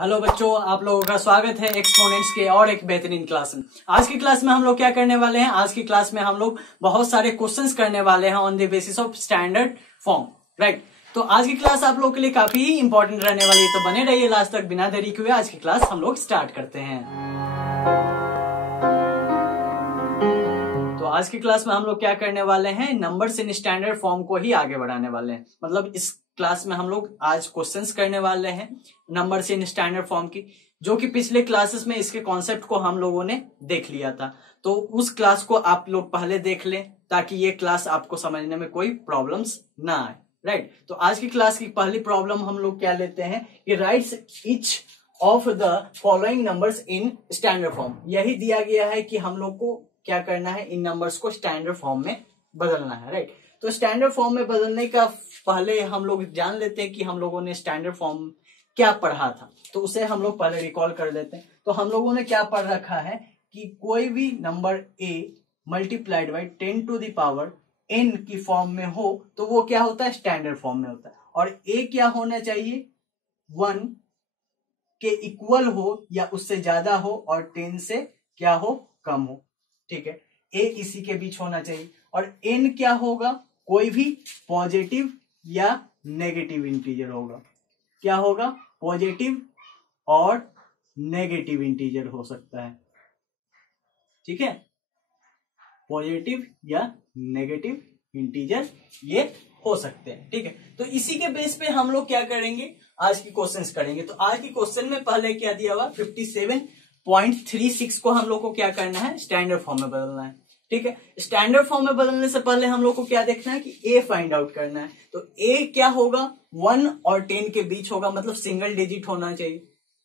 Hello बच्चों, आप लोगों का स्वागत है एक्सपोनेंट्स के और एक बेहतरीन क्लास में। आज की क्लास में हम लोग क्या करने वाले हैं? आज की क्लास में हम लोग बहुत सारे क्वेश्चंस करने वाले हैं on the basis of standard form, right. तो आज की क्लास आप लोगों के लिए काफी इंपॉर्टेंट रहने वाली है, तो बने रहिए लास्ट तक। बिना देरी किए आज की क्लास हम लोग स्टार्ट करते हैं। तो आज की क्लास में हम लोग क्या करने वाले हैं? नंबर्स इन स्टैंडर्ड फॉर्म को ही आगे बढ़ाने वाले हैं। मतलब इस क्लास में हम लोग आज क्वेश्चंस करने वाले हैं नंबर्स इन स्टैंडर्ड फॉर्म की, जो कि पिछले क्लासेस में इसके कॉन्सेप्ट को हम लोगों ने देख लिया था। तो उस क्लास को आप लोग पहले देख लें ताकि ये क्लास आपको समझने में कोई प्रॉब्लम्स ना आए, राइट। तो आज की क्लास की पहली प्रॉब्लम हम लोग क्या लेते हैं कि rights each of the following numbers in standard form. यही दिया गया है कि हम लोग को क्या करना है, इन नंबर्स को स्टैंडर्ड फॉर्म में बदलना है, राइट। तो स्टैंडर्ड फॉर्म में बदलने का पहले हम लोग जान लेते हैं कि हम लोगों ने स्टैंडर्ड फॉर्म क्या पढ़ा था, तो उसे हम लोग पहले रिकॉल कर लेते हैं। तो हम लोगों ने क्या पढ़ रखा है कि कोई भी number a multiplied by 10 to the power n की फॉर्म में हो तो वो क्या होता है? स्टैंडर्ड फॉर्म में होता है। और a क्या होना चाहिए? 1 के इक्वल हो या उससे ज्यादा हो और 10 से क्या हो? कम हो, ठीक है। a इसी के बीच होना चाहिए। और n क्या होगा? कोई भी पॉजिटिव या नेगेटिव इंटीजर होगा। क्या होगा? पॉजिटिव और नेगेटिव इंटीजर हो सकता है, ठीक है। पॉजिटिव या नेगेटिव इंटीजर ये हो सकते हैं, ठीक है। तो इसी के बेस पे हम लोग क्या करेंगे? आज की क्वेश्चंस करेंगे। तो आज की क्वेश्चन में पहले क्या दिया हुआ? 57.36 को हम लोग को क्या करना है? स्टैंडर्ड फॉर्म में बदलना है, ठीक है। स्टैंडर्ड फॉर्म में बदलने से पहले हम लोग को क्या देखना है कि ए फाइंड आउट करना है। तो ए क्या होगा? 1 और 10 के बीच होगा, मतलब सिंगल डिजिट होना चाहिए,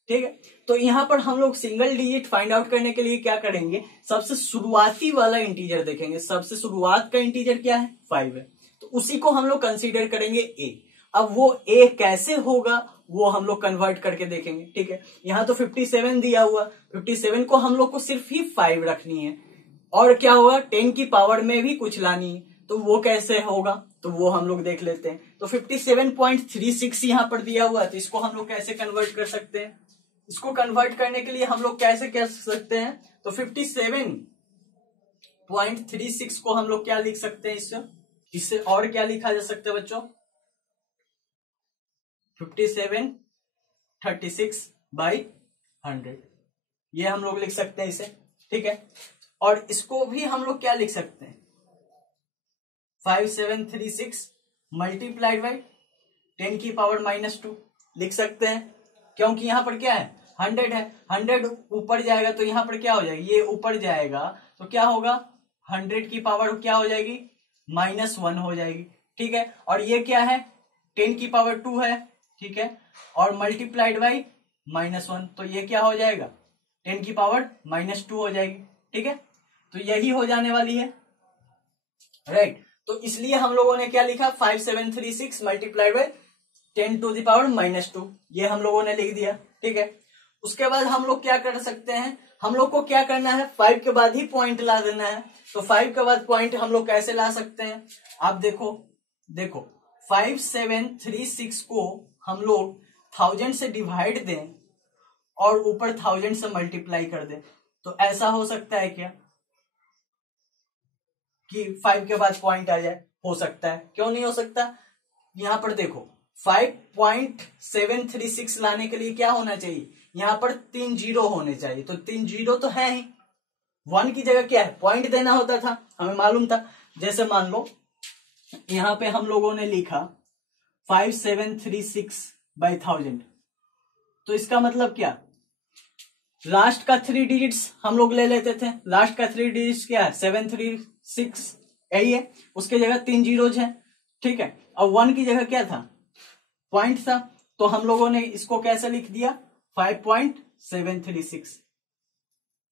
ठीक है। तो यहां पर हम लोग सिंगल डिजिट फाइंड आउट करने के लिए क्या करेंगे? सबसे शुरुआती वाला इंटीजर देखेंगे। सबसे शुरुआत का इंटीजर क्या है? 5 है। तो उसी को हम लोग कंसीडर करेंगे ए। अब वो ए कैसे होगा वो हम लोग कन्वर्ट करके देखेंगे, ठीक है। यहां तो 57 दिया हुआ, 57 को हम लोग को सिर्फ ही 5 रखनी है और क्या होगा? 10 की पावर में भी कुछ लानी है। तो वो कैसे होगा? तो वो हम लोग देख लेते हैं। तो 57.36 यहां पर दिया हुआ है, तो इसको हम लोग कैसे कन्वर्ट कर सकते हैं? इसको कन्वर्ट करने के लिए हम लोग कैसे कर सकते हैं? तो 57.36 को हम लोग क्या लिख सकते हैं? इससे और क्या लिखा जा सकता है बच्चों? 57/36 ये हम लोग लिख सकते हैं इसे, ठीक है। और इसको भी हम लोग क्या लिख सकते हैं? 5736 मल्टीप्लाइड बाई 10 की पावर -2 लिख सकते हैं, क्योंकि यहां पर क्या है? 100 है। 100 ऊपर जाएगा तो यहां पर क्या हो जाएगा? ये ऊपर जाएगा तो क्या होगा? 100 की पावर क्या हो जाएगी? -1 हो जाएगी, ठीक है। और ये क्या है? 10 की पावर 2 है, ठीक है। और मल्टीप्लाइड बाई -1 तो ये क्या हो जाएगा? 10 की पावर -2 हो जाएगी, ठीक है। तो यही हो जाने वाली है, राइट। तो इसलिए हम लोगों ने क्या लिखा? 5736 multiplied by 10 to the power -2 ये हम लोगों ने लिख दिया, ठीक है। उसके बाद हम लोग क्या कर सकते हैं? हम लोग को क्या करना है? 5 के बाद ही पॉइंट ला देना है। तो 5 के बाद पॉइंट हम लोग कैसे ला सकते हैं? आप देखो 5736 को हम लोग 1000 से डिवाइड दें और ऊपर 1000 से मल्टीप्लाई कर दें, तो ऐसा हो सकता है क्या कि 5 के बाद पॉइंट आ जाए? हो सकता है, क्यों नहीं हो सकता? यहां पर देखो 5.736 लाने के लिए क्या होना चाहिए? यहां पर 3 जीरो होने चाहिए, तो 3 जीरो तो है ही। 1 की जगह क्या है? पॉइंट देना होता था, हमें मालूम था। जैसे मान लो यहां पे हम लोगों ने लिखा 5736/1000, तो इसका मतलब क्या? लास्ट का 3 डिजिट्स हम लोग ले लेते थे। लास्ट का 3 डिजिट्स क्या है? 736, यही है। उसके जगह 3 जीरोज है, ठीक है। और 1 की जगह क्या था? पॉइंट था। तो हम लोगों ने इसको कैसे लिख दिया? 5.736,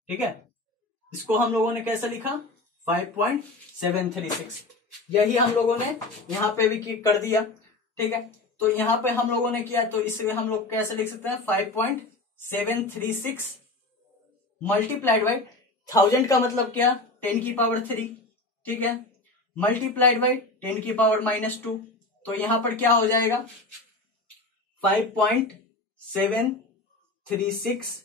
ठीक है। इसको हम लोगों ने कैसे लिखा? 5.736। यही हम लोगों ने यहां पे भी कर दिया, ठीक है। तो यहां पे हम लोगों ने किया, तो इसमें हम लोग कैसे लिख सकते हैं? 5.736 मल्टीप्लाइड बाई 1000 का मतलब क्या? 10 की पावर 3, ठीक है। मल्टीप्लाइड बाई 10 की पावर -2, तो यहां पर क्या हो जाएगा? 5.736 36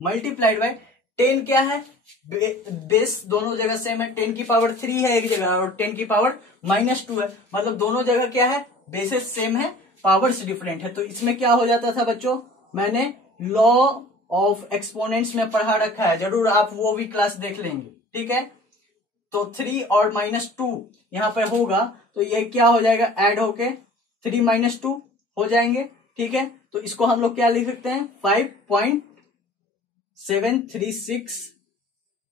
मल्टीप्लाइड बाय 10 क्या है, बेस दोनों जगह सेम है, 10 की पावर 3 है एक जगह और 10 की पावर -2 है, मतलब दोनों जगह क्या है, बेसेस सेम है, पावर्स डिफरेंट है। तो इसमें क्या हो जाता था बच्चों, मैंने लॉ ऑफ एक्सपोनेंट्स में पढ़ा रखा है, जरूर आप वो भी क्लास देख लेंगे, ठीक है। तो 3 और -2 यहाँ पे होगा, तो ये क्या हो जाएगा, ऐड होके 3 - 2 हो जाएंगे, ठीक है। तो इसको हम लोग क्या लिख सकते हैं, 5.736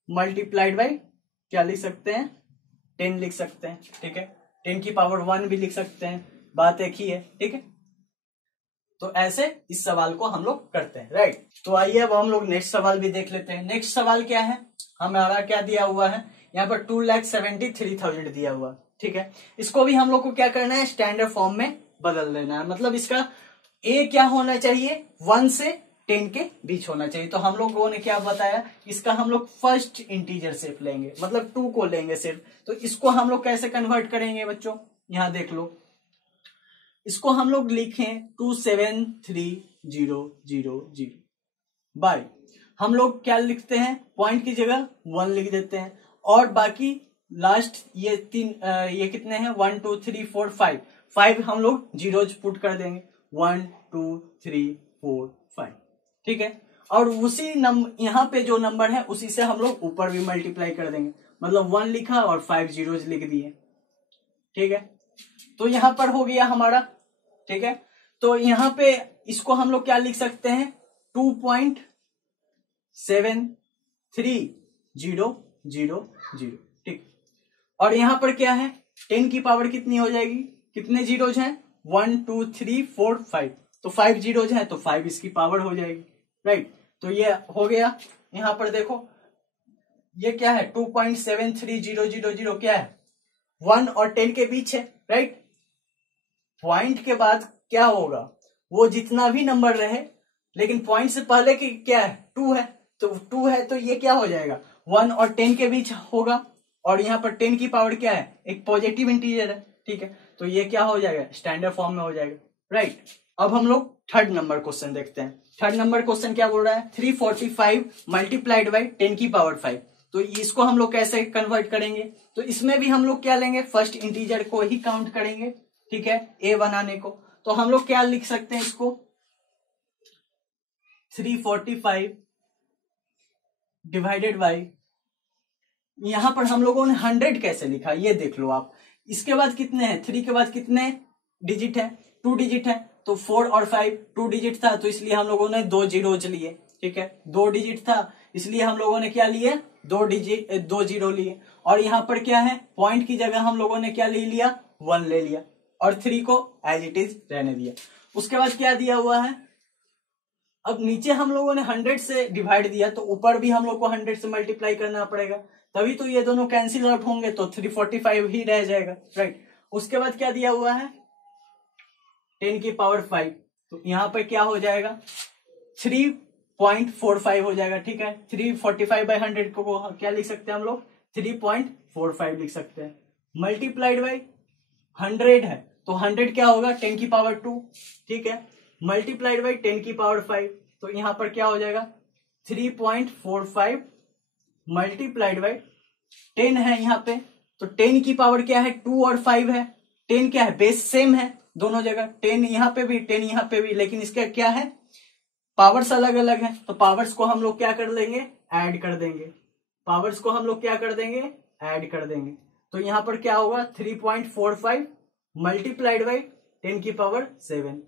मल्टीप्लाइड बाई क्या लिख सकते हैं, 10 लिख सकते हैं, ठीक है। 10 की पावर 1 भी लिख सकते हैं, बात एक ही है, ठीक है। तो ऐसे इस सवाल को हम लोग करते हैं, राइट। तो आइए अब हम लोग नेक्स्ट सवाल भी देख लेते हैं। नेक्स्ट सवाल क्या है, हमारा क्या दिया हुआ है यहाँ पर, 2,73,000 दिया हुआ, ठीक है। इसको भी हम लोग को क्या करना है, स्टैंडर्ड फॉर्म में बदल देना है, मतलब इसका ए क्या होना चाहिए, 1 से 10 के बीच होना चाहिए। तो हम लोगों ने क्या बताया, इसका हम लोग फर्स्ट इंटीजर सिर्फ लेंगे, मतलब 2 को लेंगे सिर्फ। तो इसको हम लोग कैसे कन्वर्ट करेंगे बच्चों, यहां देख लो, इसको हम लोग लिखें 273,000 बाय, हम लोग क्या लिखते हैं, पॉइंट की जगह 1 लिख देते हैं, और बाकी लास्ट ये ये कितने हैं, 1 2 3 4 5 हम लोग जीरोज पुट कर देंगे, 1 2 3 4 5, ठीक है। और उसी नंबर यहाँ पे जो नंबर है उसी से हम लोग ऊपर भी मल्टीप्लाई कर देंगे, मतलब 1 लिखा और 5 जीरोज लिख दिए, ठीक है। तो यहां पर हो गया हमारा, ठीक है। तो यहां पे इसको हम लोग क्या लिख सकते हैं, 2.7300, ठीक। और यहां पर क्या है, 10 की पावर कितनी हो जाएगी, कितने जीरोज हैं, 1 2 3 4 5, तो 5 जीरोज हैं, तो 5 इसकी पावर हो जाएगी, राइट। तो ये हो गया। यहां पर देखो ये क्या है, 2.73000 क्या है, 1 और 10 के बीच है, राइट। पॉइंट के बाद क्या होगा, वो जितना भी नंबर रहे, लेकिन पॉइंट से पहले की क्या है, 2 है, तो 2 है, तो ये क्या हो जाएगा, 1 और 10 के बीच होगा, और यहाँ पर 10 की पावर क्या है, एक पॉजिटिव इंटीजर है, ठीक है। तो ये क्या हो जाएगा, स्टैंडर्ड फॉर्म में हो जाएगा, राइट। अब हम लोग थर्ड नंबर क्वेश्चन देखते हैं। थर्ड नंबर क्वेश्चन क्या बोल रहा है, 345 मल्टीप्लाइड बाई 10 की पावर 5। तो इसको हम लोग कैसे कन्वर्ट करेंगे, तो इसमें भी हम लोग क्या लेंगे, फर्स्ट इंटीजर को ही काउंट करेंगे, ठीक है, ए बनाने को। तो हम लोग क्या लिख सकते हैं इसको, 345 डिवाइडेड बाई, यहां पर हम लोगों ने 100 कैसे लिखा, ये देख लो आप। इसके बाद कितने हैं, 3 के बाद कितने डिजिट है, 2 डिजिट है, तो 4 और 5 2 डिजिट था, तो इसलिए हम लोगों ने 2 जीरोज लिए, ठीक है। 2 डिजिट था इसलिए हम लोगों ने क्या लिए, 2 जीरो लिए। और यहाँ पर क्या है, पॉइंट की जगह हम लोगों ने क्या ले लिया, 1 ले लिया, और 3 को एज इट इज रहने दिया। उसके बाद क्या दिया हुआ है, अब नीचे हम लोगों ने 100 से डिवाइड दिया, तो ऊपर भी हम लोग को 100 से मल्टीप्लाई करना पड़ेगा, तभी तो ये दोनों कैंसिल आउट होंगे, तो 345 ही रह जाएगा, राइट। उसके बाद क्या दिया हुआ है, 10 की पावर 5, तो यहां पर क्या हो जाएगा, 3.45 हो जाएगा, ठीक है। 345 बाई 100 को क्या लिख सकते हैं हम लोग, 3.45 लिख सकते हैं। मल्टीप्लाइड बाई 100 है, तो 100 क्या होगा, 10 की पावर 2, ठीक है। मल्टीप्लाइड बाई 10 की पावर 5, तो यहां पर क्या हो जाएगा, 3.45 मल्टीप्लाइड बाई 10 है यहाँ पे, तो 10 की पावर क्या है, 2 और 5 है। 10 क्या है, बेस सेम है दोनों जगह, 10 यहाँ पे भी 10 यहाँ पे भी, लेकिन इसका क्या है, पावर्स अलग अलग है, तो पावर्स को हम लोग क्या कर लेंगे, ऐड कर देंगे, पावर्स को हम लोग क्या कर देंगे, ऐड कर देंगे। तो यहां पर क्या होगा, 3.45 मल्टीप्लाइड बाई 10 की पावर 7।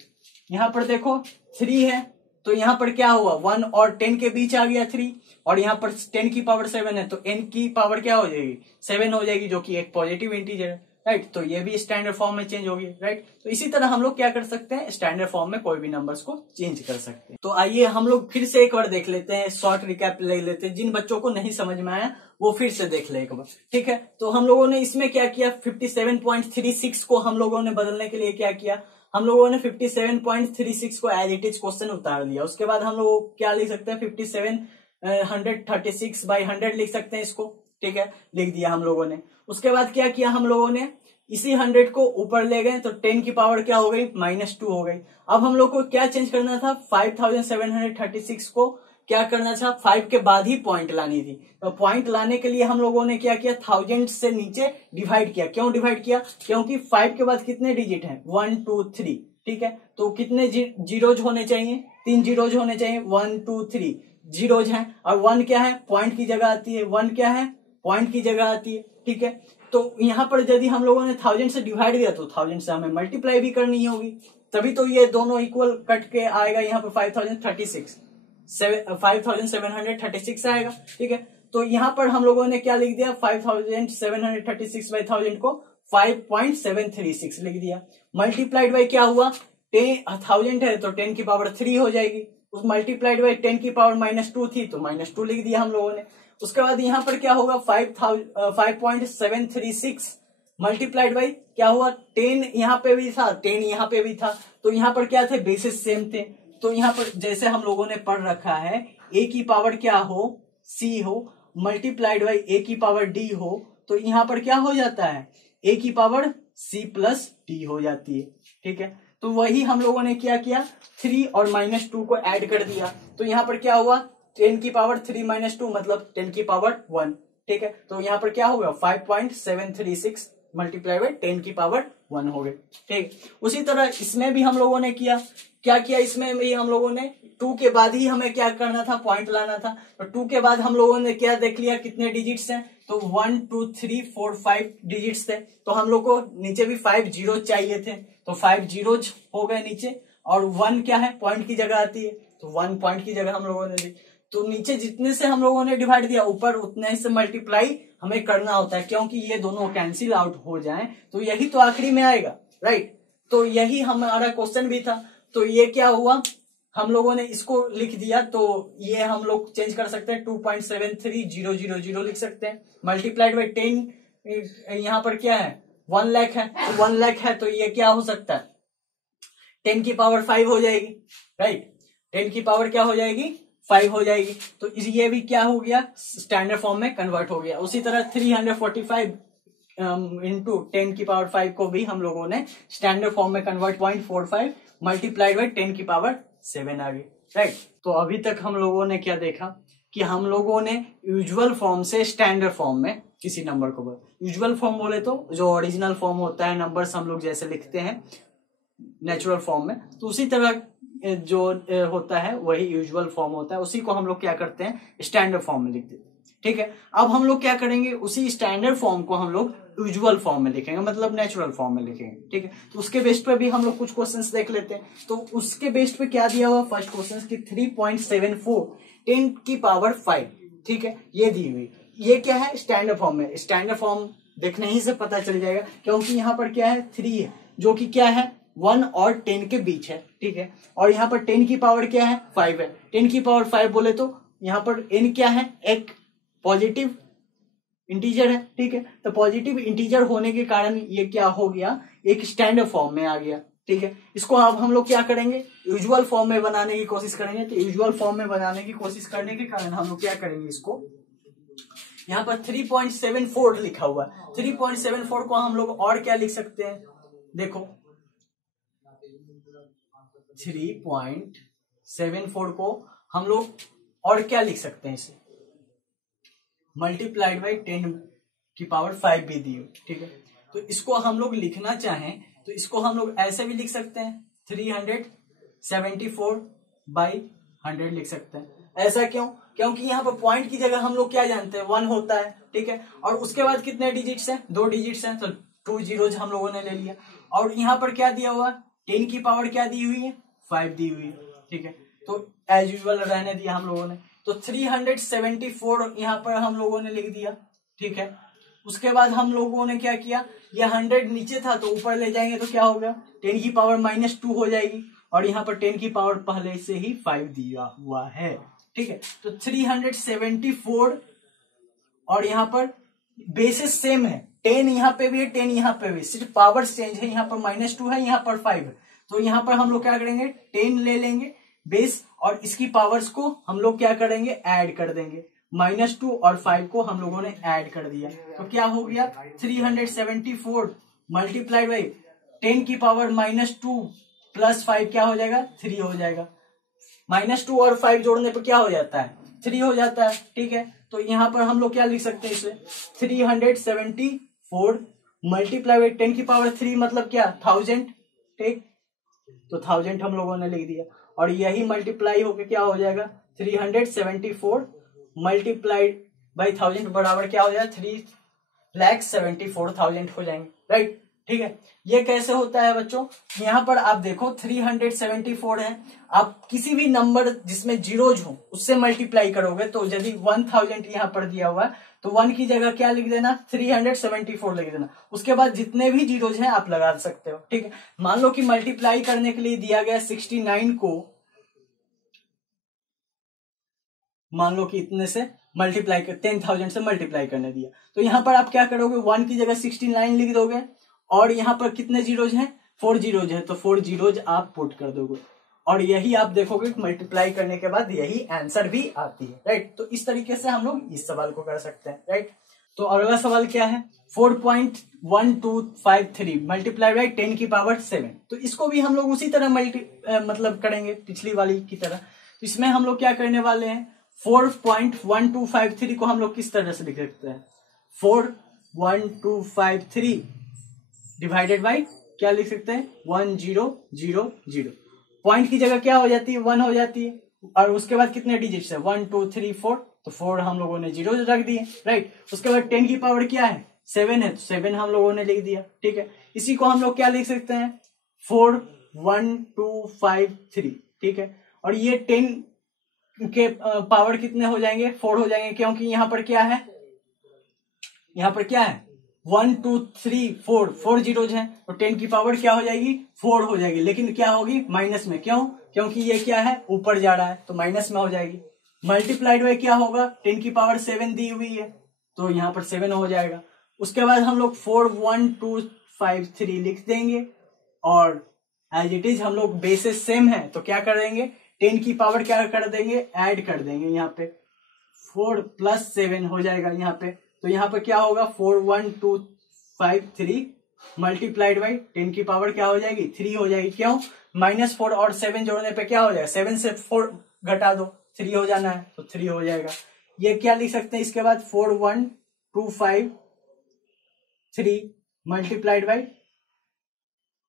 यहां पर देखो 3 है, तो यहां पर क्या हुआ, 1 और 10 के बीच आ गया 3, और यहां पर 10 की पावर 7 है, तो n की पावर क्या हो जाएगी, 7 हो जाएगी, जो कि एक पॉजिटिव इंटीजर है, राइट। तो ये भी स्टैंडर्ड फॉर्म में चेंज होगी, राइट। तो इसी तरह हम लोग क्या कर सकते हैं, स्टैंडर्ड फॉर्म में कोई भी नंबर्स को चेंज कर सकते हैं। तो आइए हम लोग फिर से एक बार देख लेते हैं, शॉर्ट रिकैप ले लेते हैं, जिन बच्चों को नहीं समझ में आया वो फिर से देख ले एक बार, ठीक है। तो हम लोगों ने इसमें क्या किया, 57.36 को हम लोगों ने बदलने के लिए क्या किया, हम लोगों ने 57.36 को एज इट इज क्वेश्चन उतार दिया। उसके बाद हम लोग क्या लिख सकते हैं, 5736 बाई 100 लिख सकते हैं इसको, ठीक है, लिख दिया हम लोगों ने। उसके बाद क्या किया हम लोगों ने, इसी 100 को ऊपर ले गए तो 10 की पावर क्या हो गई, -2 हो गई। अब हम लोग को क्या चेंज करना था, 5736 को क्या करना था, 5 के बाद ही पॉइंट लानी थी। तो पॉइंट लाने के लिए हम लोगों ने क्या किया, 1000 से नीचे डिवाइड किया। क्यों डिवाइड किया, क्योंकि 5 के बाद कितने डिजिट हैं, 1 2 3, ठीक है। तो कितने जीरोज होने चाहिए, 3 जीरोज होने चाहिए, 1 2 3 जीरोज हैं। और 1 क्या है, पॉइंट की जगह आती है, 1 क्या है, पॉइंट की जगह आती है, ठीक है। तो यहाँ पर यदि हम लोगों ने 1000 से डिवाइड किया तो 1000 से हमें मल्टीप्लाई भी करनी होगी, तभी तो ये दोनों इक्वल कट के आएगा। यहाँ पर 5736 आएगा, ठीक है। तो यहाँ पर हम लोगों ने क्या लिख दिया, 5736 बाई 1000 को 5.736 लिख दिया। मल्टीप्लाइड बाई क्या हुआ, 1000 है तो 10 की पावर 3 हो जाएगी, उस मल्टीप्लाइड बाई 10 की पावर -2 थी तो -2 लिख दिया हम लोगों ने। उसके बाद यहाँ पर क्या होगा, 5.736 मल्टीप्लाइड बाई क्या हुआ, 10 यहाँ पे भी था, 10 यहाँ पे भी था, तो यहाँ पर क्या थे, बेसिस सेम थे। तो यहाँ पर जैसे हम लोगों ने पढ़ रखा है, a की पावर क्या हो, c हो, मल्टीप्लाइड बाई a की पावर d हो, तो यहाँ पर क्या हो जाता है, a की पावर c प्लस d हो जाती है, ठीक है। तो वही हम लोगों ने क्या किया, 3 और -2 को ऐड कर दिया। तो यहाँ पर क्या हुआ, 10 की पावर 3 -2 मतलब 10 की पावर 1, ठीक है। तो यहाँ पर क्या होगा, 5.736 मल्टीप्लाई बाई 10 की पावर 1 हो गए, ठीक। उसी तरह इसमें भी हम लोगों ने किया, क्या किया, इसमें भी हम लोगों ने 2 के बाद ही हमें क्या करना था, पॉइंट लाना था। तो 2 के बाद हम लोगों ने क्या देख लिया, कितने डिजिट्स हैं, तो 1 2 3 4 5 डिजिट्स थे। तो हम लोग को नीचे भी 5 जीरो चाहिए थे, तो 5 जीरोज हो गए नीचे, और 1 क्या है, पॉइंट की जगह आती है, तो 1 पॉइंट की जगह हम लोगों ने दी। तो नीचे जितने से हम लोगों ने डिवाइड दिया, ऊपर उतने ही से मल्टीप्लाई हमें करना होता है, क्योंकि ये दोनों कैंसिल आउट हो जाएं तो यही तो आखिरी में आएगा, राइट। तो यही हमारा क्वेश्चन भी था। तो ये क्या हुआ, हम लोगों ने इसको लिख दिया, तो ये हम लोग चेंज कर सकते हैं, 2.73000 लिख सकते हैं। मल्टीप्लाइड बाई 10, यहाँ पर क्या है, 1 लाख है, तो 1 लाख है तो ये क्या हो सकता है, 10 की पावर 5 हो जाएगी, राइट। 10 की पावर क्या हो जाएगी, 5 हो जाएगी। तो ये भी क्या हो गया, स्टैंडर्ड फॉर्म में कन्वर्ट हो गया। उसी तरह 345 इंटू 10 की पावर 5 को भी हम लोगों ने स्टैंडर्ड फॉर्म में कन्वर्ट, 0.45 मल्टीप्लाइड बाई 10 की पावर 7 आ गई, राइट। तो अभी तक हम लोगों ने क्या देखा कि हम लोगों ने यूजुअल फॉर्म से स्टैंडर्ड फॉर्म में किसी नंबर को, यूजुअल फॉर्म बोले तो जो ओरिजिनल फॉर्म होता है, नंबर्स हम लोग जैसे लिखते हैं नेचुरल फॉर्म में, तो उसी तरह जो होता है वही यूजुअल फॉर्म होता है, उसी को हम लोग क्या करते हैं, स्टैंडर्ड फॉर्म में लिख देते हैं, ठीक है। अब हम लोग क्या करेंगे, उसी स्टैंडर्ड फॉर्म को हम लोग यूजुअल फॉर्म में लिखेंगे, मतलब नेचुरल फॉर्म में लिखेंगे, ठीक है। तो उसके बेस्ड पे भी हम लोग कुछ क्वेश्चंस देख लेते हैं। तो उसके बेस्ड पे क्या दिया हुआ, फर्स्ट क्वेश्चन की 3.74 10 की पावर 5, ठीक है, ये दी हुई। ये क्या है, स्टैंडर्ड फॉर्म में। स्टैंडर्ड फॉर्म देखने ही से पता चल जाएगा, क्योंकि यहाँ पर क्या है, 3 है, जो कि क्या है, 1 और 10 के बीच है, ठीक है। और यहाँ पर 10 की पावर क्या है, 5 है। 10 की पावर 5 बोले तो यहाँ पर n क्या है, एक पॉजिटिव इंटीजर है, ठीक है। तो पॉजिटिव इंटीजर होने के कारण ये क्या हो गया, एक स्टैंडर्ड फॉर्म में आ गया, ठीक है। इसको अब हम लोग क्या करेंगे, यूजुअल फॉर्म में बनाने की कोशिश करेंगे। तो यूजुअल फॉर्म में बनाने की कोशिश करने के कारण हम लोग क्या करेंगे, इसको यहाँ पर 3.74 लिखा हुआ है, 3.74 को हम लोग और क्या लिख सकते हैं, देखो 3.74 को हम लोग और क्या लिख सकते हैं, इसे मल्टीप्लाइड बाई 10 की पावर 5 भी दी हुई, ठीक है। तो इसको हम लोग लिखना चाहें तो इसको हम लोग ऐसे भी लिख सकते हैं, 374 बाई 100 लिख सकते हैं। ऐसा क्यों, क्योंकि यहाँ पर पॉइंट की जगह हम लोग क्या जानते हैं, 1 होता है, ठीक है। और उसके बाद कितने डिजिट्स हैं, 2 डिजिट्स हैं, तो 2 जीरोज हम लोगों ने ले लिया। और यहाँ पर क्या दिया हुआ, 10 की पावर क्या दी हुई है, 5 दी हुई है, ठीक है। तो एज यूजुअल रहने दिया हम लोगों ने। तो 374 यहाँ पर हम लोगों ने लिख दिया, ठीक है। उसके बाद हम लोगों ने क्या किया, ये 100 नीचे था तो ऊपर ले जाएंगे तो क्या होगा, 10 की पावर -2 हो जाएगी, और यहाँ पर 10 की पावर पहले से ही 5 दिया हुआ है, ठीक है। तो 374 और यहाँ पर बेसिस सेम है, 10 यहाँ पे भी है, 10 यहाँ पे भी, सिर्फ पावर चेंज है, यहाँ पर -2 है, यहाँ पर 5 है। तो यहाँ पर हम लोग क्या करेंगे, 10 ले लेंगे बेस, और इसकी पावर्स को हम लोग क्या करेंगे, ऐड कर देंगे। -2 और 5 को हम लोगों ने ऐड कर दिया, तो क्या हो गया, 374 मल्टीप्लाइड बाई 10 की पावर -2 प्लस 5 क्या हो जाएगा 3 हो जाएगा। -2 और 5 जोड़ने पर क्या हो जाता है 3 हो जाता है। ठीक है, तो यहाँ पर हम लोग क्या लिख सकते हैं इसे 374 मल्टीप्लाई बाई 10 की पावर 3 मतलब क्या 1000। ठीक, तो 1000 हम लोगों ने लिख दिया और यही मल्टीप्लाई होकर क्या हो जाएगा 374 मल्टीप्लाइड बाई 1000 बराबर क्या हो जाएगा 3,74,000 हो जाएंगे। राइट, ठीक है। ये कैसे होता है बच्चों, यहाँ पर आप देखो 374 है, आप किसी भी नंबर जिसमें जीरोज हो उससे मल्टीप्लाई करोगे तो यदि 1000 यहाँ पर दिया हुआ है तो 1 की जगह क्या लिख देना 374 लिख देना, उसके बाद जितने भी जीरोज हैं आप लगा सकते हो। ठीक है, मान लो कि मल्टीप्लाई करने के लिए दिया गया 69 को, मान लो कि इतने से मल्टीप्लाई कर 10,000 से मल्टीप्लाई करने दिया, तो यहाँ पर आप क्या करोगे 1 की जगह 69 लिख दोगे और यहाँ पर कितने जीरोज हैं 4 जीरोज है, तो 4 जीरोज आप पुट कर दोगे और यही आप देखोगे मल्टीप्लाई करने के बाद यही आंसर भी आती है। राइट, तो इस तरीके से हम लोग इस सवाल को कर सकते हैं। राइट, तो अगला सवाल क्या है 4.1253 मल्टीप्लाई बाई 10 की पावर 7, तो इसको भी हम लोग उसी तरह मतलब करेंगे पिछली वाली की तरह। तो इसमें हम लोग क्या करने वाले हैं 4.1253 को हम लोग किस तरह से लिख सकते हैं 41253 डिवाइडेड बाई क्या लिख सकते हैं 1000, पॉइंट की जगह क्या हो जाती है 1 हो जाती है और उसके बाद कितने डिजिट्स है 1 2 3 4, तो 4 हम लोगों ने जीरो रख दिए। राइट, उसके बाद 10 की पावर क्या है 7 है, तो 7 हम लोगों ने लिख दिया। ठीक है, इसी को हम लोग क्या लिख सकते हैं 41253। ठीक है, और ये 10 के पावर कितने हो जाएंगे 4 हो जाएंगे, क्योंकि यहाँ पर क्या है 1 2 3 4 4 जीरोज हैं, तो 10 की पावर क्या हो जाएगी 4 हो जाएगी, लेकिन क्या होगी माइनस में, क्यों क्योंकि ये क्या है ऊपर जा रहा है तो माइनस में हो जाएगी। मल्टीप्लाइड बाय क्या होगा 10 की पावर 7 दी हुई है तो यहाँ पर 7 हो जाएगा। उसके बाद हम लोग 41253 लिख देंगे और एज इट इज हम लोग बेसिस सेम है तो क्या करेंगे 10 की पावर क्या कर देंगे ऐड कर देंगे, यहाँ पे 4 + 7 हो जाएगा यहाँ पे, तो यहाँ पे क्या होगा 41253 मल्टीप्लाइड बाई 10 की पावर क्या हो जाएगी 3 हो जाएगी, क्यों -4 और 7 जोड़ने पे क्या हो जाएगा 7 से 4 घटा दो 3 हो जाना है तो 3 हो जाएगा। ये क्या लिख सकते हैं इसके बाद 41253 मल्टीप्लाइड बाई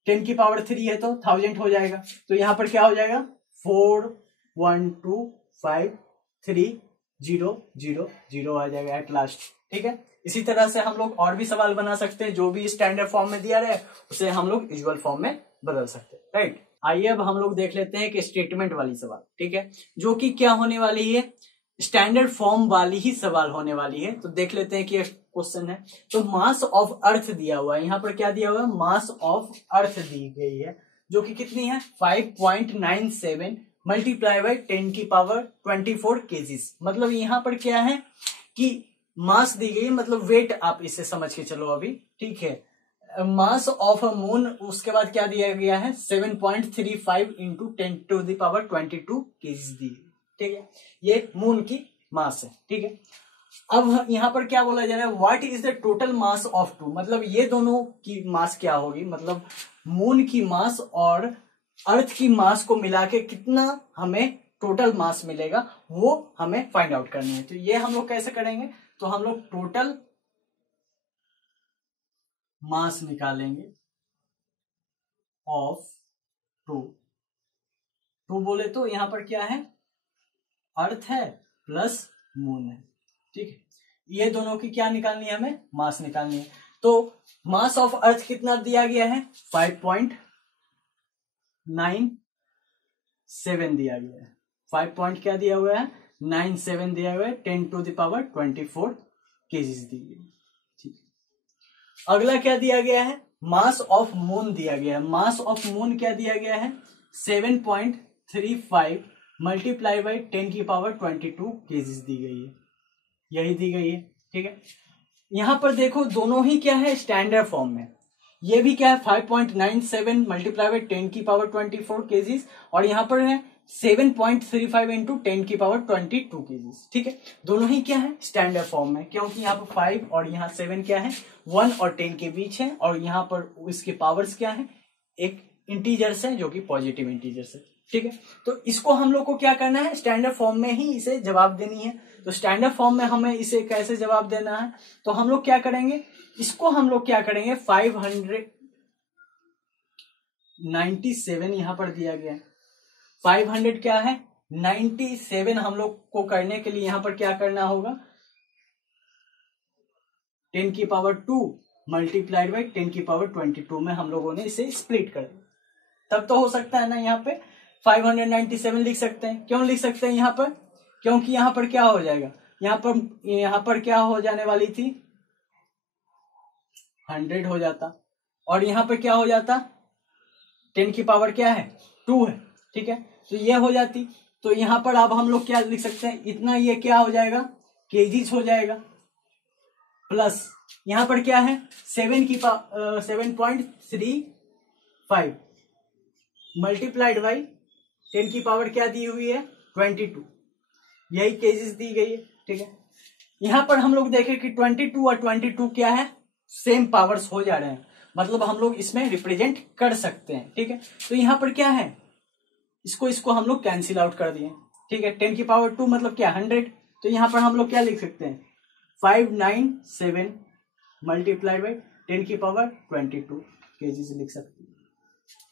10 की पावर 3 है तो 1000 हो जाएगा, तो यहाँ पर क्या हो जाएगा 41253 आ जाएगा एट लास्ट। ठीक है, इसी तरह से हम लोग और भी सवाल बना सकते हैं, जो भी स्टैंडर्ड फॉर्म में दिया रहे उसे हम लोग यूजुअल फॉर्म में बदल सकते हैं। राइट, आइए अब हम लोग देख लेते हैं कि स्टेटमेंट वाली सवाल। ठीक है, जो कि क्या होने वाली है स्टैंडर्ड फॉर्म वाली ही सवाल होने वाली है। तो देख लेते हैं कि क्वेश्चन है, तो मास ऑफ अर्थ दिया हुआ है, यहाँ पर क्या दिया हुआ है मास ऑफ अर्थ दी गई है जो कि कितनी है 5.97 मल्टीप्लाई बाई 10 की पावर 24 केजीज। मतलब यहाँ पर क्या है कि मास दी गई, मतलब वेट आप इसे समझ के चलो अभी। ठीक है, मास ऑफ अ मून, उसके बाद क्या दिया गया है 7.35 into 10 to the power 22 kgs दी। ठीक है, ये मून की मास है। ठीक है, अब यहाँ पर क्या बोला जा रहा है what is the total mass of two, मतलब ये दोनों की मास क्या होगी, मतलब मून की मास और अर्थ की मास को मिला के कितना हमें टोटल मास मिलेगा वो हमें फाइंड आउट करनी है। तो ये हम लोग कैसे करेंगे, तो हम लोग टोटल मास निकालेंगे ऑफ टू बोले तो यहाँ पर क्या है अर्थ है प्लस मून है। ठीक है, ये दोनों की क्या निकालनी है हमें मास निकालनी है। तो मास ऑफ अर्थ कितना दिया गया है 5.97 दिया गया है, 5 पॉइंट क्या दिया हुआ है 97 दिया हुआ है, 10 टू द पावर 24 केजीज दी गई। ठीक है, अगला क्या दिया गया है मास ऑफ मून दिया गया है, मास ऑफ मून क्या दिया गया है 7.35 मल्टीप्लाई बाई 10 की पावर 22 केजीज दी गई है, यही दी गई है। ठीक है, यहां पर देखो दोनों ही क्या है स्टैंडर्ड फॉर्म में, ये भी क्या है 5.97 मल्टीप्लाई बाई 10 की पावर 24 केजीज और यहाँ पर है 7.35 इंटू 10 की पावर 22 केजीज। ठीक है, दोनों ही क्या है स्टैंडर्ड फॉर्म में, क्योंकि यहाँ पर 5 और यहाँ 7 क्या है 1 और 10 के बीच है, और यहाँ पर इसके पावर्स क्या है एक इंटीजर्स है जो कि पॉजिटिव इंटीजर्स है। ठीक है, तो इसको हम लोग को क्या करना है स्टैंडर्ड फॉर्म में ही इसे जवाब देनी है। तो स्टैंडर्ड फॉर्म में हमें इसे कैसे जवाब देना है, तो हम लोग क्या करेंगे, इसको हम लोग क्या करेंगे 597 यहां पर दिया गया है, 500 क्या है 97 हम लोग को करने के लिए यहां पर क्या करना होगा 10 की पावर 2 मल्टीप्लाइड बाई 10 की पावर 22 में हम लोगों ने इसे स्प्लिट कर दिया, तब तो हो सकता है ना यहाँ पे 597 लिख सकते हैं। क्यों लिख सकते हैं यहाँ पर, क्योंकि यहाँ पर क्या हो जाएगा, यहाँ पर क्या हो जाने वाली थी 100 हो जाता, और यहाँ पर क्या हो जाता 10 की पावर क्या है 2 है। ठीक है, तो ये हो जाती, तो यहाँ पर अब हम लोग क्या लिख सकते हैं इतना, ये क्या हो जाएगा केजीज हो जाएगा, प्लस यहाँ पर क्या है 7.35 मल्टीप्लाइड बाई 10 की पावर क्या दी हुई है 22, यही केजीज दी गई है। ठीक है, यहां पर हम लोग देखें कि 22 और 22 क्या है सेम पावर्स हो जा रहे हैं, मतलब हम लोग इसमें रिप्रेजेंट कर सकते हैं। ठीक है, तो यहां पर क्या है इसको हम लोग कैंसिल आउट कर दिए। ठीक है, 10 की पावर 2 मतलब क्या 100, तो यहां पर हम लोग क्या लिख सकते हैं 597 मल्टीप्लाइड बाई 10 की पावर 22 केजीज लिख सकते हैं।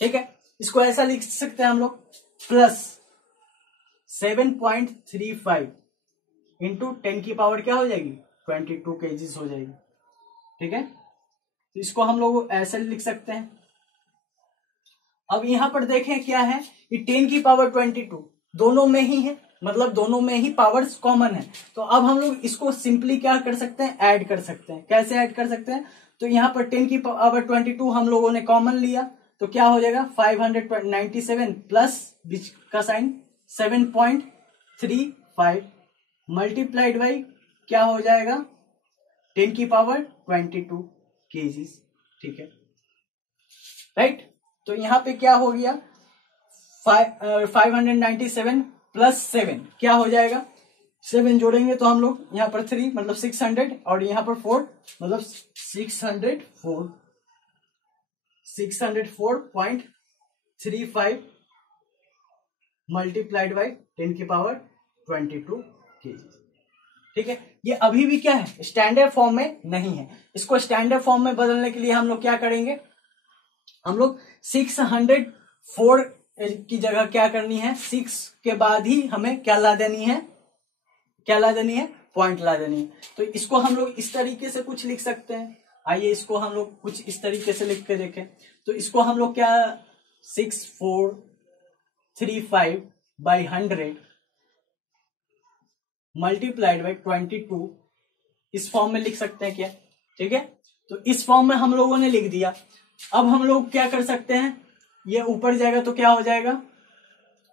ठीक है, इसको ऐसा लिख सकते हैं हम लोग, प्लस 7.35 इंटू 10 की पावर क्या हो जाएगी 22 केजीज हो जाएगी। ठीक है, तो इसको हम लोग ऐसे लिख सकते हैं। अब यहां पर देखें क्या है कि 10 की पावर 22 दोनों में ही है, मतलब दोनों में ही पावर्स कॉमन है, तो अब हम लोग इसको सिंपली क्या कर सकते हैं ऐड कर सकते हैं। कैसे ऐड कर सकते हैं, तो यहाँ पर 10 की पावर 22 हम लोगों ने कॉमन लिया, तो क्या हो जाएगा 597 प्लस बीच का साइन 7.35 मल्टीप्लाइड बाई क्या हो जाएगा 10 की पावर 22 केजीज। ठीक है, राइट, तो यहां पे क्या हो गया 597 प्लस 7 क्या हो जाएगा 7 जोड़ेंगे तो हम लोग यहाँ पर 3 मतलब 600 और यहाँ पर 4 मतलब 604.35 मल्टीप्लाइड बाई 10 की पावर 22 केजी। ठीक है, ये अभी भी क्या है स्टैंडर्ड फॉर्म में नहीं है, इसको स्टैंडर्ड फॉर्म में बदलने के लिए हम लोग क्या करेंगे, हम लोग 604 की जगह क्या करनी है 6 के बाद ही हमें क्या ला देनी है पॉइंट ला देनी है। तो इसको हम लोग इस तरीके से कुछ लिख सकते हैं, आइए इसको हम लोग कुछ इस तरीके से लिख के देखें। तो इसको हम लोग क्या 6435 बाई 100 मल्टीप्लाइड बाई 22 इस फॉर्म में लिख सकते हैं क्या। ठीक है, तो इस फॉर्म में हम लोगों ने लिख दिया। अब हम लोग क्या कर सकते हैं, ये ऊपर जाएगा तो क्या हो जाएगा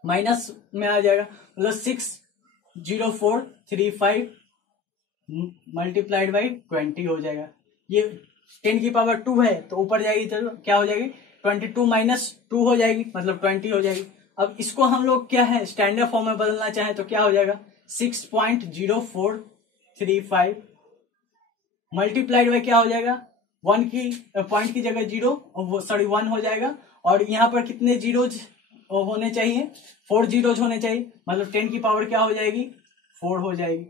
माइनस में आ जाएगा, मतलब 60435 मल्टीप्लाइड बाई 20 हो जाएगा। ये 10 की पावर 2 है तो ऊपर जाएगी तो क्या हो जाएगी 22 माइनस 2 हो जाएगी, मतलब 20 हो जाएगी। अब इसको हम लोग क्या है स्टैंडर्ड फॉर्म में बदलना चाहें तो क्या हो जाएगा 6.0435 मल्टीप्लाइड बाई क्या हो जाएगा 1 की पॉइंट की जगह 1 हो जाएगा, और यहाँ पर कितने जीरोज होने चाहिए 4 जीरोज होने चाहिए, मतलब 10 की पावर क्या हो जाएगी 4 हो जाएगी,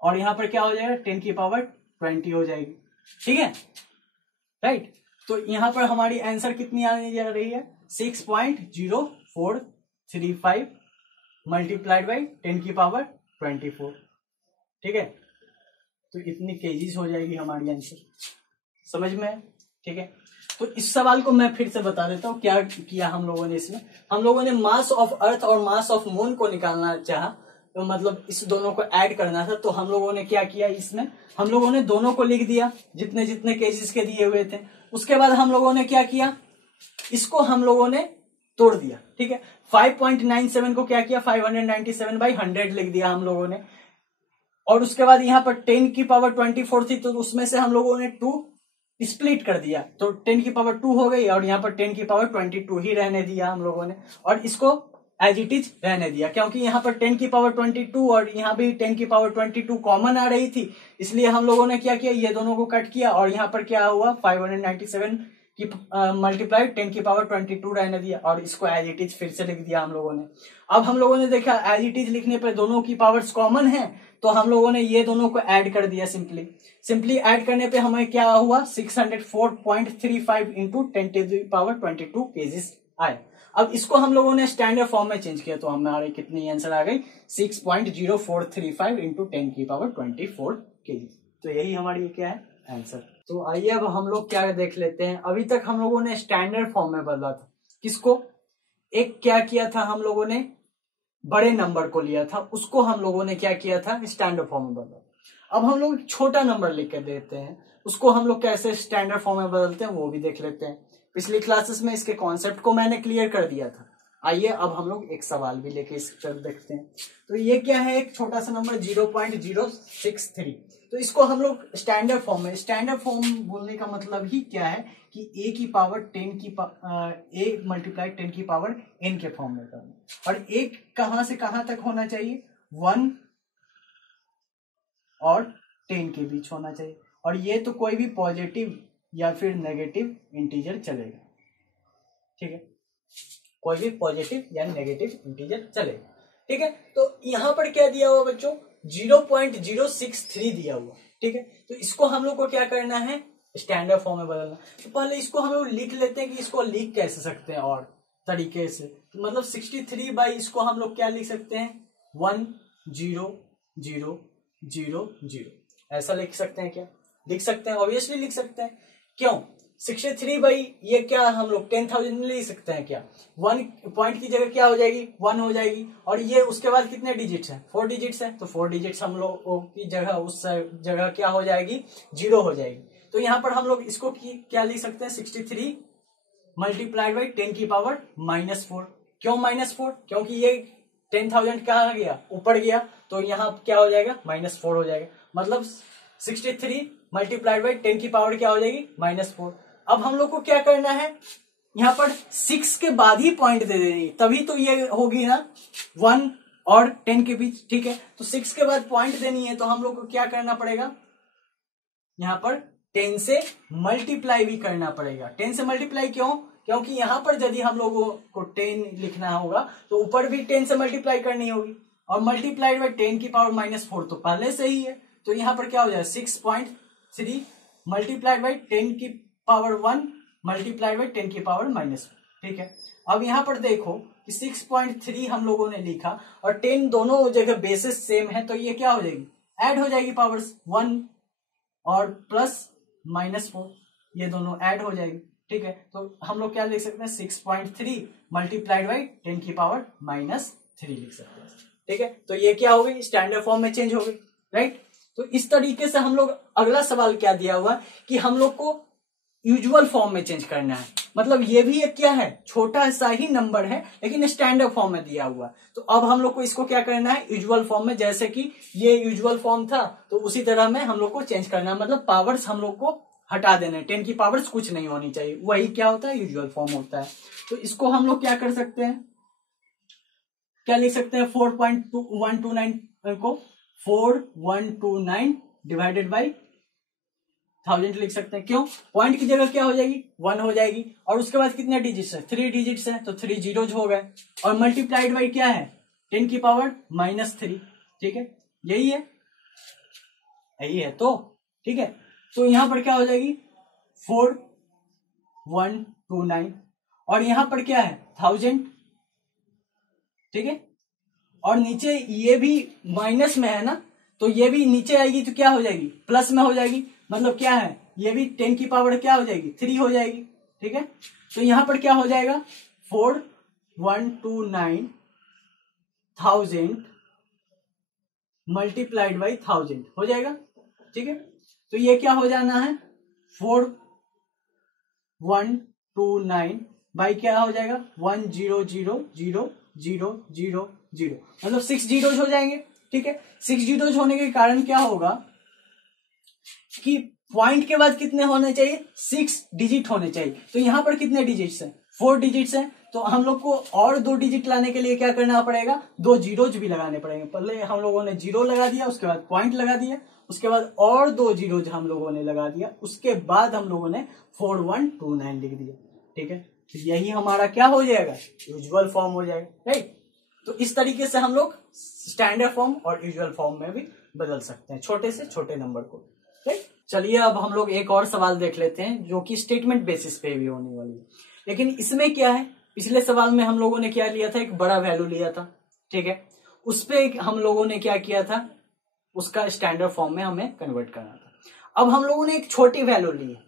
और यहाँ पर क्या हो जाएगा 10 की पावर 20 हो जाएगी। ठीक है, राइट, तो यहाँ पर हमारी आंसर कितनी आने जा रही है 6.0435 मल्टीप्लाइड बाई 10 की पावर 24। ठीक है, तो इतनी केजीज हो जाएगी हमारी आंसर, समझ में है। ठीक है, तो इस सवाल को मैं फिर से बता देता हूँ क्या किया हम लोगों ने। इसमें हम लोगों ने मास ऑफ अर्थ और मास ऑफ मून को निकालना चाहा, तो मतलब इस दोनों को ऐड करना था, तो हम लोगों ने क्या किया इसमें हम लोगों ने दोनों को लिख दिया जितने जितने केजीज के दिए हुए थे। उसके बाद हम लोगों ने क्या किया इसको हम लोगों ने तोड़ दिया। ठीक है, 5.97 को क्या किया 597 बाई 100 लिख दिया हम लोगों ने, और उसके बाद यहाँ पर 10 की पावर 24 थी तो उसमें से हम लोगों ने 2 स्प्लिट कर दिया, तो 10 की पावर 2 हो गई, और यहाँ पर 10 की पावर 22 ही रहने दिया हम लोगों ने, और इसको एज इट इज रहने दिया, क्योंकि यहाँ पर 10 की पावर 22 और यहाँ भी 10 की पावर 22 कॉमन आ रही थी, इसलिए हम लोगों ने क्या किया, ये दोनों को कट किया और यहाँ पर क्या हुआ 597 की मल्टीप्लाई 10 की पावर 22 रहने दिया और इसको एज इट इज फिर से लिख दिया हम लोगों ने। अब हम लोगों ने देखा एज इट इज लिखने पर दोनों की पावर्स कॉमन है, तो हम लोगों ने ये दोनों को ऐड कर दिया। सिंपली ऐड करने पे हमें क्या हुआ 604.35 into 10 to the power 22 kgs आए। अब इसको हम लोगों ने स्टैंडर्ड फॉर्म में चेंज किया तो हमारे कितनी आंसर आ गई 6.0435 इंटू 10 की पावर 24 केजी। तो यही हमारी क्या है आंसर। तो आइए अब हम लोग क्या देख लेते हैं। अभी तक हम लोगों ने स्टैंडर्ड फॉर्म में बदला था, किसको, एक क्या किया था हम लोगों ने बड़े नंबर को लिया था, उसको हम लोगों ने क्या किया था स्टैंडर्ड फॉर्म में बदला। अब हम लोग छोटा नंबर लिख के देते हैं, उसको हम लोग कैसे स्टैंडर्ड फॉर्म में बदलते हैं वो भी देख लेते हैं। पिछली क्लासेस में इसके कॉन्सेप्ट को मैंने क्लियर कर दिया था। आइए अब हम लोग एक सवाल भी लेके इस तरफ देखते हैं। तो ये क्या है, एक छोटा सा नंबर 0.063। तो इसको हम लोग स्टैंडर्ड फॉर्म में, स्टैंडर्ड फॉर्म बोलने का मतलब ही क्या है कि a की पावर 10 की a मल्टीप्लाई 10 की पावर n के फॉर्म में करना। और एक कहां से कहां तक होना चाहिए, 1 और 10 के बीच होना चाहिए। और ये तो कोई भी पॉजिटिव या फिर नेगेटिव इंटीजर चलेगा, ठीक है, कोई भी पॉजिटिव या नेगेटिव इंटीजर चलेगा, ठीक है। तो यहां पर क्या दिया हुआ बच्चों 0.063 दिया हुआ, ठीक है। तो इसको हम लोग को क्या करना है स्टैंडर्ड फॉर्म में बदलना। तो पहले इसको हम लोग लिख लेते हैं कि इसको लिख कैसे सकते हैं और तरीके से। तो मतलब 63 बाई इसको हम लोग क्या लिख सकते हैं 100000, ऐसा लिख सकते हैं क्या, लिख सकते हैं, ऑब्वियसली लिख सकते हैं। क्यों 63 बाई ये क्या हम लोग 10,000 में लिख सकते हैं क्या, 1 पॉइंट की जगह क्या हो जाएगी 1 हो जाएगी। और ये उसके बाद कितने डिजिट्स हैं 4 डिजिट्स हैं, तो 4 डिजिट्स हम लोग की जगह उस जगह क्या हो जाएगी 0 हो जाएगी। तो यहाँ पर हम लोग इसको क्या लिख सकते हैं 63 मल्टीप्लाइड बाई 10 की पावर -4। क्यों -4, क्योंकि ये 10,000 कहाँ गया ऊपर गया, तो यहाँ क्या हो जाएगा -4 हो जाएगा। मतलब 63 मल्टीप्लाइड बाई 10 की पावर क्या हो जाएगी -4। अब हम लोग को क्या करना है, यहाँ पर 6 के बाद ही पॉइंट दे देनी, तभी तो ये होगी ना 1 और 10 के बीच, ठीक है। तो 6 के बाद पॉइंट देनी है, तो हम लोग को क्या करना पड़ेगा, यहाँ पर 10 से मल्टीप्लाई भी करना पड़ेगा। 10 से मल्टीप्लाई क्यों, क्योंकि यहां पर यदि हम लोगों को 10 लिखना होगा तो ऊपर भी 10 से मल्टीप्लाई करनी होगी, और मल्टीप्लाइड बाई 10 की पावर -4 तो पहले से ही है। तो यहाँ पर क्या हो जाए 6.3 मल्टीप्लाइड बाई 10 की पावर 1 मल्टीप्लाइड बाई 10 की पावर -4, ठीक है। अब यहाँ पर देखो कि 6.3 हम लोगों ने लिखा और 10 दोनों जगह बेसिस सेम है, तो ये क्या हो जाएगी ऐड हो जाएगी पावर्स 1 और प्लस -4, ये दोनों ऐड हो जाएगी, ठीक है। तो हम लोग क्या लिख सकते हैं 6.3 मल्टीप्लाइड बाई 10 की पावर -3 लिख सकते हैं, ठीक है। तो ये क्या हो गई स्टैंडर्ड फॉर्म में चेंज हो गई, राइट। तो इस तरीके से हम लोग, अगला सवाल क्या दिया हुआ कि हम लोग को यूजुअल फॉर्म में चेंज करना है। मतलब ये भी एक क्या है छोटा सा ही नंबर है लेकिन स्टैंडर्ड फॉर्म में दिया हुआ। तो अब हम लोग को इसको क्या करना है यूजुअल फॉर्म में, जैसे कि ये यूजुअल फॉर्म था तो उसी तरह में हम लोग को चेंज करना है। मतलब पावर्स हम लोग को हटा देना है, 10 की पावर्स कुछ नहीं होनी चाहिए, वही क्या होता है यूजुअल फॉर्म होता है। तो इसको हम लोग क्या कर सकते हैं, क्या लिख सकते हैं 4.129 को 4129 डिवाइडेड बाई 1000 लिख सकते हैं। क्यों, पॉइंट की जगह क्या हो जाएगी 1 हो जाएगी, और उसके बाद कितने डिजिट्स है 3 डिजिट्स है, तो 3 जीरोज हो गए, और मल्टीप्लाइड बाई क्या है 10 की पावर -3, ठीक है। यही है तो, ठीक है। तो यहां पर क्या हो जाएगी 4129, और यहां पर क्या है 1000, ठीक है। और नीचे ये भी माइनस में है ना, तो ये भी नीचे आएगी तो क्या हो जाएगी प्लस में हो जाएगी। मतलब क्या है ये भी 10 की पावर क्या हो जाएगी 3 हो जाएगी, ठीक है। तो यहां पर क्या हो जाएगा 4129,000 मल्टीप्लाइड बाई 1000 हो जाएगा, ठीक है। तो ये क्या हो जाना है 4129 बाई क्या हो जाएगा 1000000, मतलब 6 जीरोज हो जाएंगे, ठीक है। 6 जीरोज होने के कारण क्या होगा कि पॉइंट के बाद कितने होने चाहिए 6 डिजिट होने चाहिए। तो यहां पर कितने डिजिट्स हैं 4 डिजिट्स हैं, तो हम लोग को और 2 डिजिट लाने के लिए क्या करना पड़ेगा, 2 जीरोज भी लगाने पड़ेगे। पहले हम लोगों ने 0 लगा दिया, उसके बाद पॉइंट लगा दिया, उसके बाद और 2 जीरोज हम लोगों ने लगा दिया, उसके बाद हम लोगों ने 4129 लिख दिया। ठीक है, तो यही हमारा क्या हो जाएगा, यूजुअल फॉर्म हो जाएगा। राइट, तो इस तरीके से हम लोग स्टैंडर्ड फॉर्म और यूजुअल फॉर्म में भी बदल सकते हैं छोटे से छोटे नंबर को। राइट, चलिए अब हम लोग एक और सवाल देख लेते हैं जो कि स्टेटमेंट बेसिस पे भी होने वाली है। लेकिन इसमें क्या है, पिछले सवाल में हम लोगों ने क्या लिया था, एक बड़ा वैल्यू लिया था। ठीक है, उस पे हम लोगों ने क्या किया था, उसका स्टैंडर्ड फॉर्म में हमें कन्वर्ट करना था। अब हम लोगों ने एक छोटी वैल्यू ली है,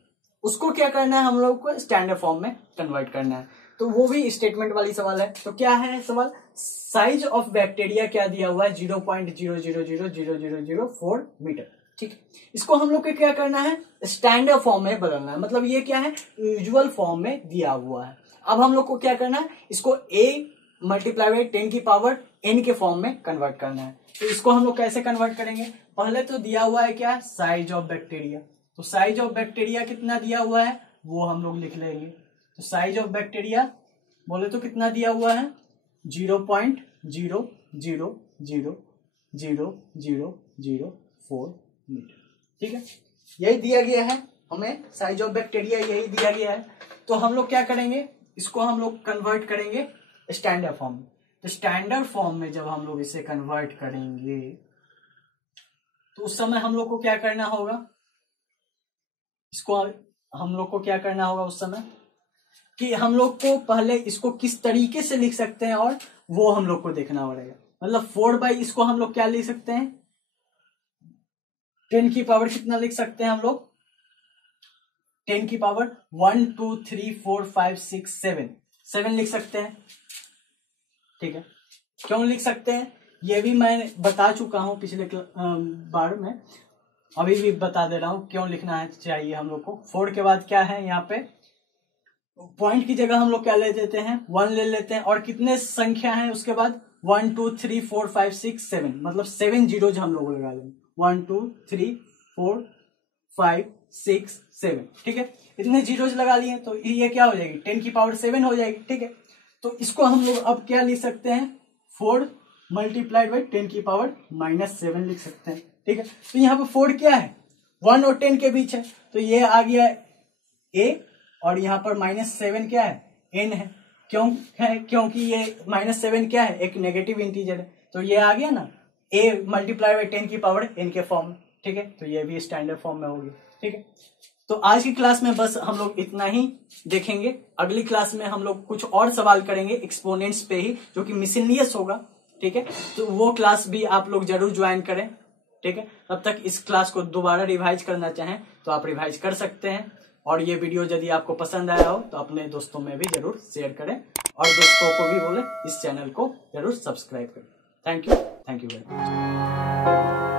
उसको क्या करना है, हम लोग को स्टैंडर्ड फॉर्म में कन्वर्ट करना है। तो वो भी स्टेटमेंट वाली सवाल है। तो क्या है सवाल, साइज ऑफ बैक्टीरिया क्या दिया हुआ है, 0.000004 मीटर। ठीक है, इसको हम लोग को क्या करना है, स्टैंडर्ड फॉर्म में बदलना है। मतलब ये क्या है, यूजुअल फॉर्म में दिया हुआ है। अब हम लोग को क्या करना है, इसको a मल्टीप्लाई बाई 10 की पावर n के फॉर्म में कन्वर्ट करना है। तो इसको हम लोग कैसे कन्वर्ट करेंगे, पहले तो दिया हुआ है क्या, साइज ऑफ बैक्टीरिया। तो साइज ऑफ बैक्टीरिया कितना दिया हुआ है वो हम लोग लिख लेंगे। तो साइज ऑफ बैक्टीरिया बोले तो कितना दिया हुआ है, 0.000004 मीटर। ठीक है, यही दिया गया है हमें, साइज ऑफ बैक्टीरिया यही दिया गया है। तो हम लोग क्या करेंगे, इसको हम लोग कन्वर्ट करेंगे स्टैंडर्ड फॉर्म में। तो स्टैंडर्ड फॉर्म में जब हम लोग इसे कन्वर्ट करेंगे तो उस समय हम लोग को क्या करना होगा, इसको हम लोग को क्या करना होगा उस समय, कि हम लोग को पहले इसको किस तरीके से लिख सकते हैं और वो हम लोग को देखना पड़ेगा। मतलब 4 बाई इसको हम लोग क्या लिख सकते हैं, 10 की पावर कितना लिख सकते हैं हम लोग, 10 की पावर 1 2 3 4 5 6 7 लिख सकते हैं। ठीक है, क्यों लिख सकते हैं ये भी मैं बता चुका हूं पिछले बार में, अभी भी बता दे रहा हूं क्यों लिखना है चाहिए हम लोग को। 4 के बाद क्या है, यहाँ पे पॉइंट की जगह हम लोग क्या ले लेते हैं, 1 ले लेते हैं, और कितने संख्या है उसके बाद 1 2 3 4 5 6 7, मतलब 7 जीरोज हम लोग लगा लेंगे, 1 2 3 4 5 6 7। ठीक है, इतने जीरोज लगा लिए तो ये क्या हो जाएगी, 10 की पावर 7 हो जाएगी। ठीक है, तो इसको हम लोग अब क्या लिख सकते हैं, 4 मल्टीप्लाइड बाई 10 की पावर -7 लिख सकते हैं। ठीक है, तो यहाँ पे 4 क्या है, 1 और 10 के बीच है, तो ये आ गया a, और यहाँ पर -7 क्या है, n है। क्यों है, क्योंकि ये -7 क्या है, एक नेगेटिव इंटीजर है, तो ये आ गया ना a मल्टीप्लाई बाई 10 की पावर n के फॉर्म में। ठीक है, तो ये भी स्टैंडर्ड फॉर्म में होगी। ठीक है, तो आज की क्लास में बस हम लोग इतना ही देखेंगे। अगली क्लास में हम लोग कुछ और सवाल करेंगे एक्सपोनेंट्स पे ही, जो कि मिसलेनियस होगा। ठीक है, तो वो क्लास भी आप लोग जरूर ज्वाइन करें। ठीक है, तब तक इस क्लास को दोबारा रिवाइज करना चाहें तो आप रिवाइज कर सकते हैं। और ये वीडियो यदि आपको पसंद आया हो तो अपने दोस्तों में भी जरूर शेयर करें, और दोस्तों को भी बोले इस चैनल को जरूर सब्सक्राइब करें। Thank you very much.